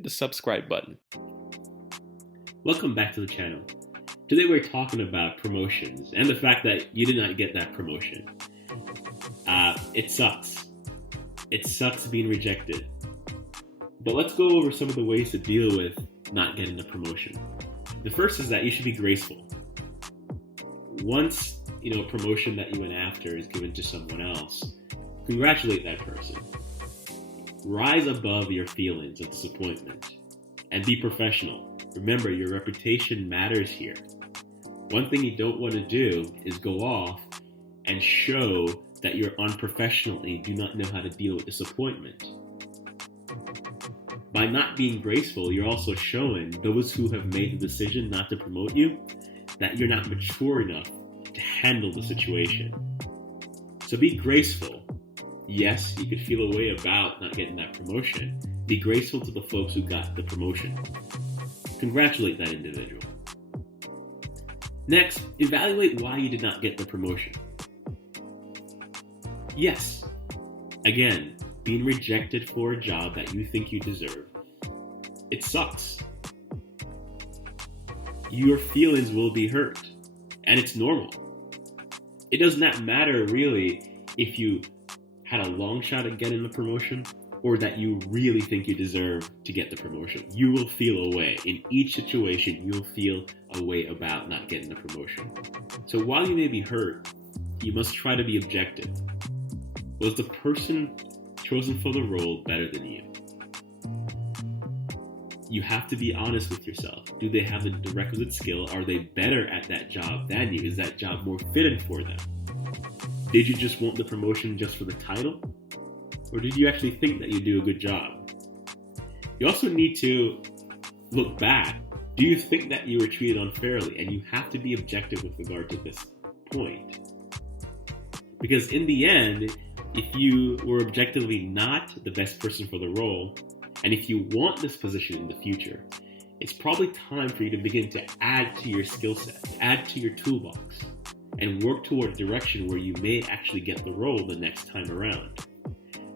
hit the subscribe button. Welcome back to the channel. Today we're talking about promotions and the fact that you did not get that promotion. It sucks. It sucks being rejected. But let's go over some of the ways to deal with not getting a promotion. The first is that you should be graceful. Once, a promotion that you went after is given to someone else, congratulate that person. Rise above your feelings of disappointment and be professional. Remember, your reputation matters here. One thing you don't want to do is go off and show that you're unprofessional and you do not know how to deal with disappointment. By not being graceful, you're also showing those who have made the decision not to promote you that you're not mature enough to handle the situation. So be graceful. Yes, you could feel a way about not getting that promotion. Be graceful to the folks who got the promotion. Congratulate that individual. Next, evaluate why you did not get the promotion. Yes, again, being rejected for a job that you think you deserve, it sucks. Your feelings will be hurt, and it's normal. It does not matter really if you had a long shot at getting the promotion or that you really think you deserve to get the promotion. You will feel a way. In each situation, you'll feel a way about not getting the promotion. So while you may be hurt, you must try to be objective. Was the person chosen for the role better than you? You have to be honest with yourself. Do they have the requisite skill? Are they better at that job than you? Is that job more fitted for them? Did you just want the promotion just for the title? Or did you actually think that you do a good job? You also need to look back. Do you think that you were treated unfairly? And you have to be objective with regard to this point. Because in the end, if you were objectively not the best person for the role, and if you want this position in the future, it's probably time for you to begin to add to your skill set, add to your toolbox, and work toward a direction where you may actually get the role the next time around.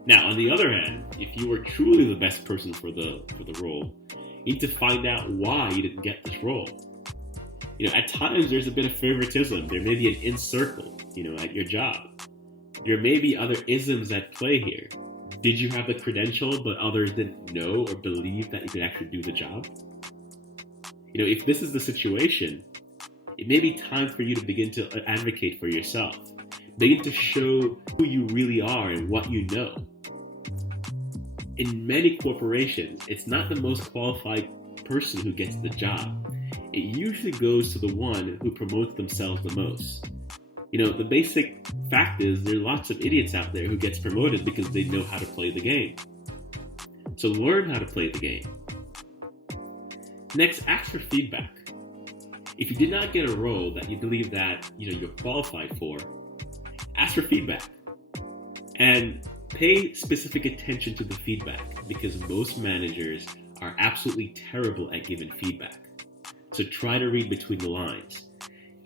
Now, on the other hand, if you were truly the best person for the role, you need to find out why you didn't get this role. At times there's a bit of favoritism. There may be an in circle, at your job. There may be other isms at play here. Did you have the credential, but others didn't know or believe that you could actually do the job? If this is the situation, it may be time for you to begin to advocate for yourself. Begin to show who you really are and what you know. In many corporations, it's not the most qualified person who gets the job. It usually goes to the one who promotes themselves the most. The basic fact is there are lots of idiots out there who gets promoted because they know how to play the game. So learn how to play the game. Next, ask for feedback. If you did not get a role that you believe that you're qualified for, ask for feedback. And pay specific attention to the feedback because most managers are absolutely terrible at giving feedback. So try to read between the lines.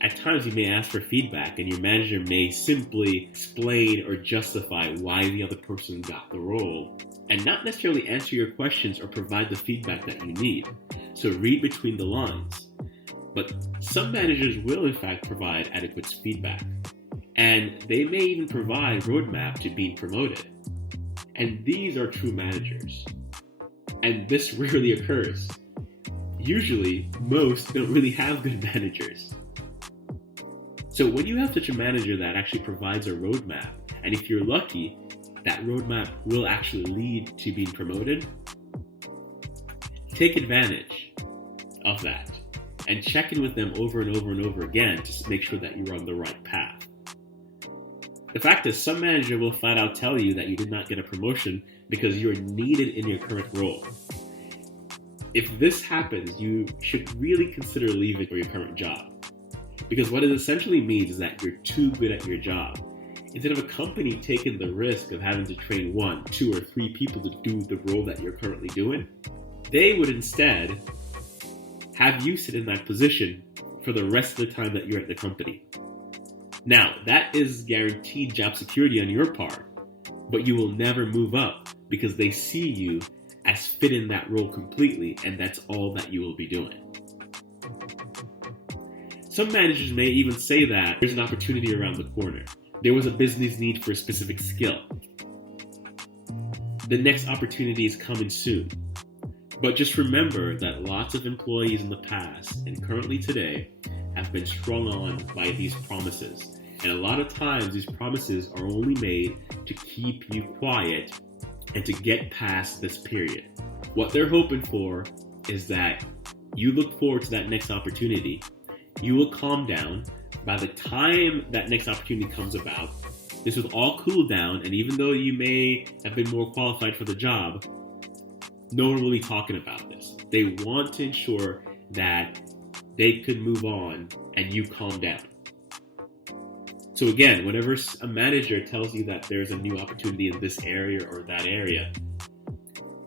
At times you may ask for feedback and your manager may simply explain or justify why the other person got the role and not necessarily answer your questions or provide the feedback that you need. So read between the lines. But some managers will in fact provide adequate feedback and they may even provide roadmap to being promoted. And these are true managers. And this rarely occurs. Usually, most don't really have good managers. So when you have such a manager that actually provides a roadmap, and if you're lucky, that roadmap will actually lead to being promoted, take advantage of that and check in with them over and over and over again to make sure that you're on the right path. The fact is, some manager will flat out tell you that you did not get a promotion because you're needed in your current role. If this happens, you should really consider leaving for your current job. Because what it essentially means is that you're too good at your job. Instead of a company taking the risk of having to train 1, 2, or 3 people to do the role that you're currently doing, they would instead have you sit in that position for the rest of the time that you're at the company. Now, that is guaranteed job security on your part, but you will never move up because they see you as has fit in that role completely, and that's all that you will be doing. Some managers may even say that there's an opportunity around the corner. There was a business need for a specific skill. The next opportunity is coming soon. But just remember that lots of employees in the past and currently today have been strung on by these promises. And a lot of times these promises are only made to keep you quiet and to get past this period. What they're hoping for is that you look forward to that next opportunity. You will calm down. By the time that next opportunity comes about, this will all cool down, and even though you may have been more qualified for the job, no one will be talking about this. They want to ensure that they could move on and you calm down. So again, whenever a manager tells you that there's a new opportunity in this area or that area,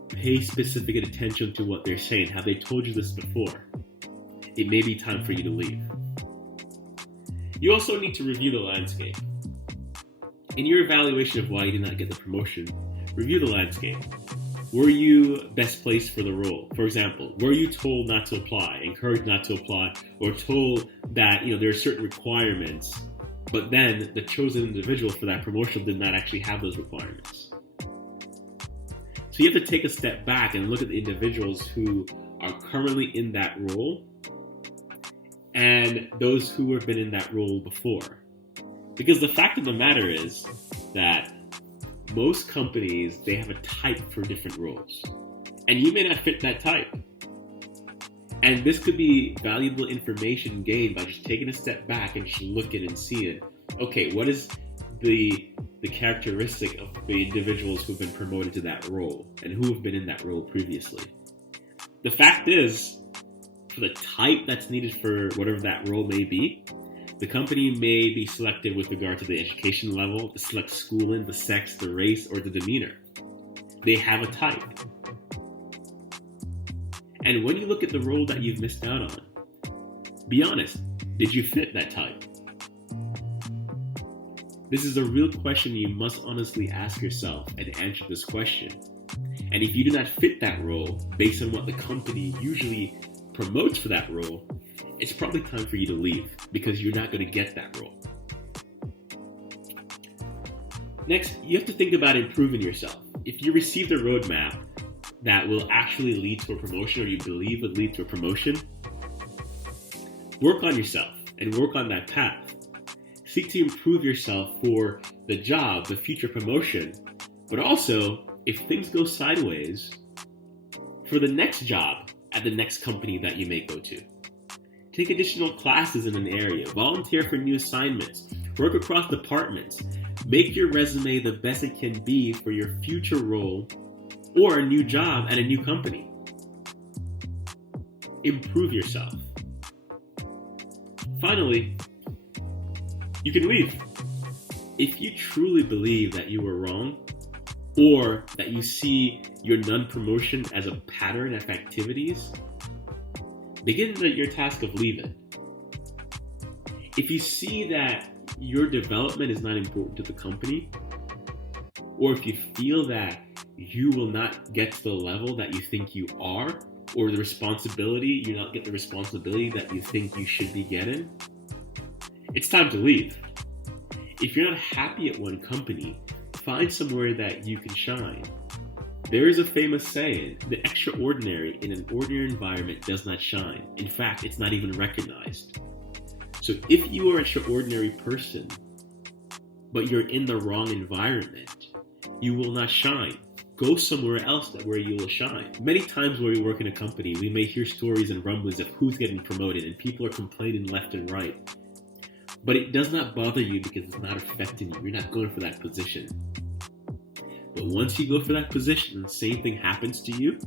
pay specific attention to what they're saying. Have they told you this before? It may be time for you to leave. You also need to review the landscape. In your evaluation of why you did not get the promotion, review the landscape. Were you best placed for the role? For example, were you told not to apply, encouraged not to apply, or told that there are certain requirements, but then the chosen individual for that promotion did not actually have those requirements? So you have to take a step back and look at the individuals who are currently in that role and those who have been in that role before. Because the fact of the matter is that most companies, they have a type for different roles. And you may not fit that type. And this could be valuable information gained by just taking a step back and just looking and seeing, okay, what is the characteristic of the individuals who've been promoted to that role and who have been in that role previously. The fact is, for the type that's needed for whatever that role may be, the company may be selected with regard to the education level, the select schooling, the sex, the race, or the demeanor. They have a type. And when you look at the role that you've missed out on, be honest, did you fit that type? This is a real question you must honestly ask yourself and answer this question. And if you do not fit that role based on what the company usually promotes for that role, it's probably time for you to leave because you're not going to get that role. Next, you have to think about improving yourself. If you received a roadmap that will actually lead to a promotion or you believe would lead to a promotion, work on yourself and work on that path. Seek to improve yourself for the job, the future promotion, but also, if things go sideways, for the next job at the next company that you may go to. Take additional classes in an area, volunteer for new assignments, work across departments, make your resume the best it can be for your future role or a new job at a new company. Improve yourself. Finally, you can leave. If you truly believe that you were wrong, or that you see your non-promotion as a pattern of activities, begin your task of leaving. If you see that your development is not important to the company, or if you feel that you will not get to the level that you think you are, or the responsibility, you not get the responsibility that you think you should be getting, it's time to leave. If you're not happy at one company, find somewhere that you can shine. There is a famous saying, the extraordinary in an ordinary environment does not shine. In fact, it's not even recognized. So if you are an extraordinary person, but you're in the wrong environment, you will not shine. Go somewhere else where you will shine. Many times where we work in a company, we may hear stories and rumblings of who's getting promoted and people are complaining left and right. But it does not bother you because it's not affecting you. You're not going for that position. But once you go for that position and the same thing happens to you,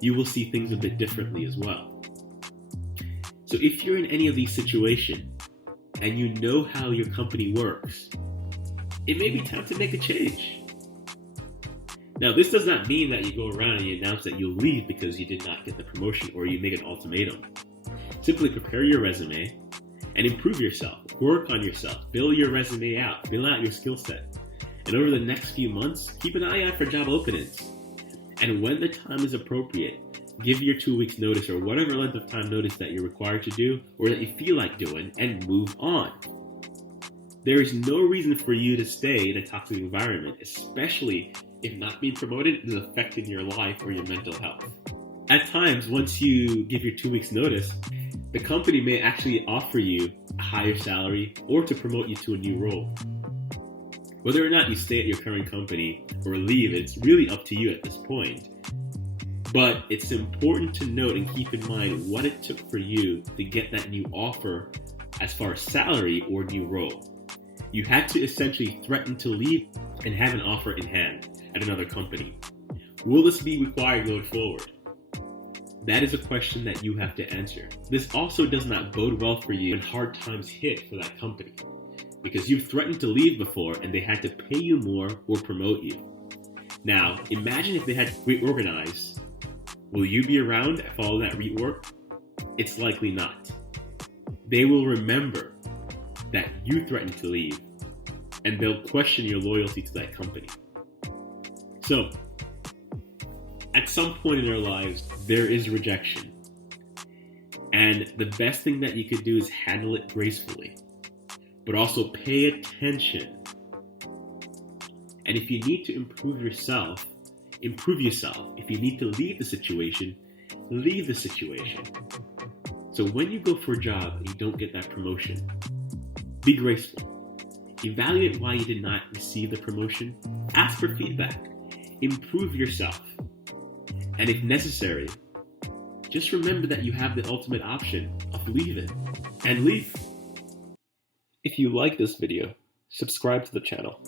you will see things a bit differently as well. So if you're in any of these situations and you know how your company works, it may be time to make a change. Now, this does not mean that you go around and you announce that you'll leave because you did not get the promotion or you make an ultimatum. Simply prepare your resume and improve yourself. Work on yourself. Fill your resume out. Fill out your skill set. And over the next few months, keep an eye out for job openings. And when the time is appropriate, give your 2 weeks notice or whatever length of time notice that you're required to do or that you feel like doing and move on. There is no reason for you to stay in a toxic environment, especially if not being promoted is affecting your life or your mental health. At times, once you give your 2 weeks notice, the company may actually offer you a higher salary or to promote you to a new role. Whether or not you stay at your current company or leave, it's really up to you at this point. But it's important to note and keep in mind what it took for you to get that new offer as far as salary or new role. You had to essentially threaten to leave and have an offer in hand at another company. Will this be required going forward? That is a question that you have to answer. This also does not bode well for you when hard times hit for that company, because you've threatened to leave before and they had to pay you more or promote you. Now, imagine if they had to reorganize. Will you be around to follow that rework? It's likely not. They will remember that you threatened to leave, and they'll question your loyalty to that company. So, at some point in our lives, there is rejection. And the best thing that you could do is handle it gracefully, but also pay attention. And if you need to improve yourself. If you need to leave the situation, leave the situation. So when you go for a job and you don't get that promotion, be graceful. Evaluate why you did not receive the promotion. Ask for feedback. Improve yourself. And if necessary, just remember that you have the ultimate option of leaving and leave. If you like this video, subscribe to the channel.